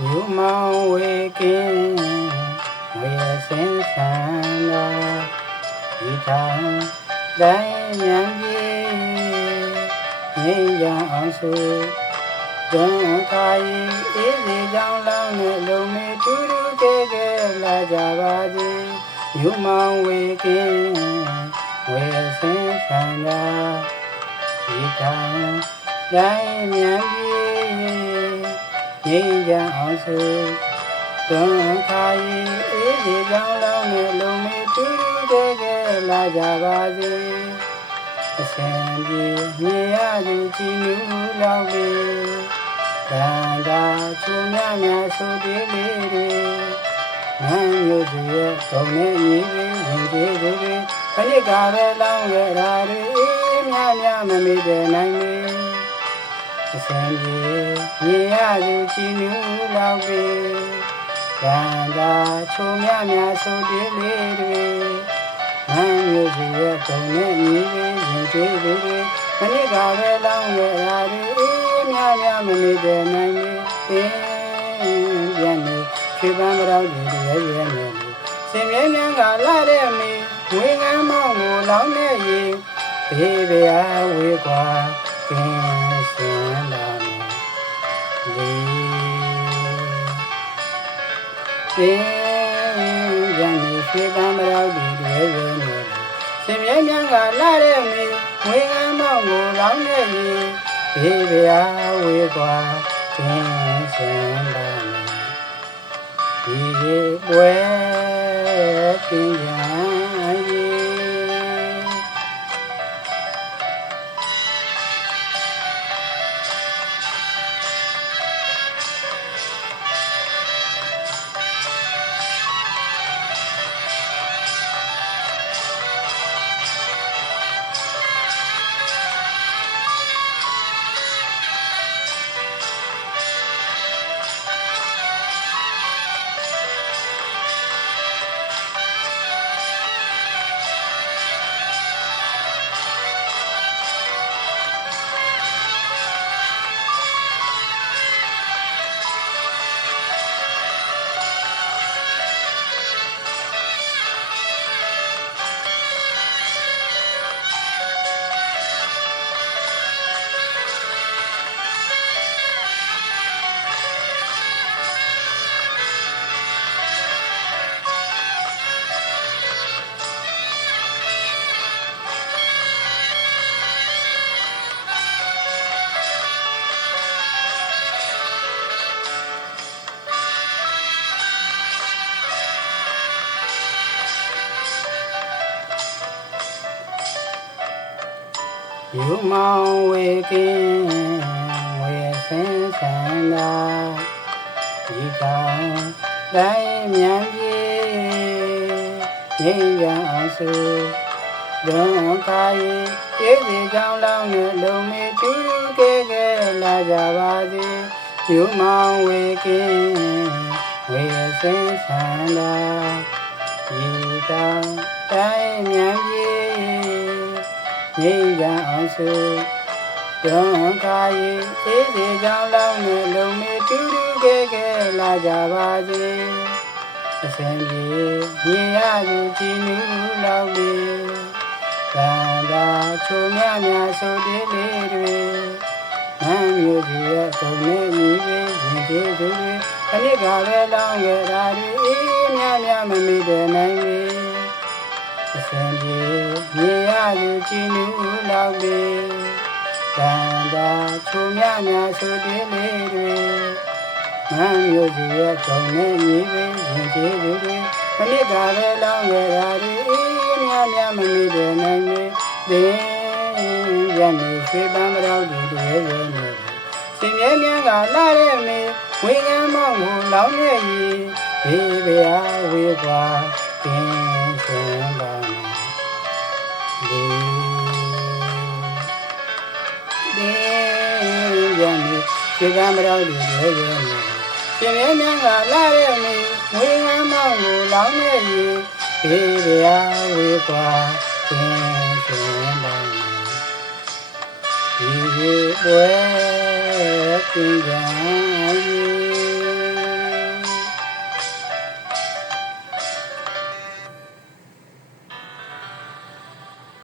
You mau waking we sin sanda ita dai nyan ji yin yang su don kai yi ji jang lang ne lo me tu ru ke la ja ba ji you mau waking we sin sanda ita dai nyan ji yin yang su don kai yi ji jang lang ne lo me tu ru ke la ja ba jiအစဉ်ပြေမြေရသူကြည်နူးလောက်လေတန်တာချုံမြမြဆိုသေးလေးတွေငန်းမျိုးစုရဲ့ဂုံနဲ့ညီပြီးဝင်ပြေသူတွေခဏကပဲလောင်းခဲ့တာတွေမြမြမမေ့တဲ့နိုင်မေအစဉ်ပြေမြေရသူကြည်နူးလောက်လေတန်တာချုံမြမြဆိုသေးလေးတွေငန်းမျိုးစုရဲ့ဂုံနဲ့ညီပြီးကျေးဇူးတွေမနစ်ကပဲလောင်းရတာတွေများများမမေ့တဲ့နိုင်မေပြန်နေခြေပန်းမတော်တွေရဲရဲနဲ့စင်မြဲမြန်းကလာတဲ့မေဝေငန်းမောင်းကိုလောင်းတဲ့ရေဘေးဗျာဝေကွာကင်းစင်လာလေပြန်နေခြေပန်းမတော်တွေရဲရဲနဲ့စင်မြဲမြန်းကလာတဲ့မေဝေငန်းမောင်းကိုလောင်းတဲ့ရေဘေးဗျာဝေကွာကင်းစင်လာဒီရေပွဲကင်းကြရေယူမောင်ဝေကင်းဝေစင်ဆန္ဒဒီကံတိုင်းမြန်ပြေငြိမ်းချမ်းစုဒွန်ကာယဧစီကြောင်းလောင်းနဲ့လုံမေတူတူကဲလာကြပါစေယူမောင်ဝေကင်းဝေစင်ဆန္ဒဒီကံတိုင်းမြန်ပြေငြိမ်းချမ်းစုဒွန်ကာယဧစီကြောင်းလောင်းနဲ့လုံမေတူတူကဲလာကြပါစေအစဉ်ပြေမြင်ရသူကြည်နူးလောက်လေတန်တာချုံမြမြဆိုသေးလေးတွေမန်းမျိုးကြီးရဲ့ဂုံနဲ့ညီပြီးရင်ကျေးဇူးတွေခဏကပဲလောင်းခဲ့တာတွေများများမမေ့တဲ့နိုင်မေအစဉ်ပြေမြင်ရသူကြည်နူးလောက်လေတန်တာချုံမြမြဆိုသေးလေးတွေမန်းမျိုးကြီးရဲ့ဂုံနဲ့ညီပြီးရင်ကျေးဇူးတွေခဏကပဲလောင်းခဲ့တာတွေများများမမေ့တဲ့နိုင်မေရနေရွှေပန်းမတော်တွေရဲရဲနဲ့စင်မြဲမြန်းကလာတဲ့မေဝေငန်းမောင်းကိုလောင်းတဲ့ရေဘေးဗျာဝေကွာကင်းစင်လာလေရနေရွှေပန်းမတော်တွေရဲရဲနဲ့စင်မြဲမြန်းကလာတဲ့မေဝေငန်းမောင်းကိုလောင်းတဲ့ရေဘေးဗျာဝေကွာကင်းစင်လာဒီပွဲကင်းကြ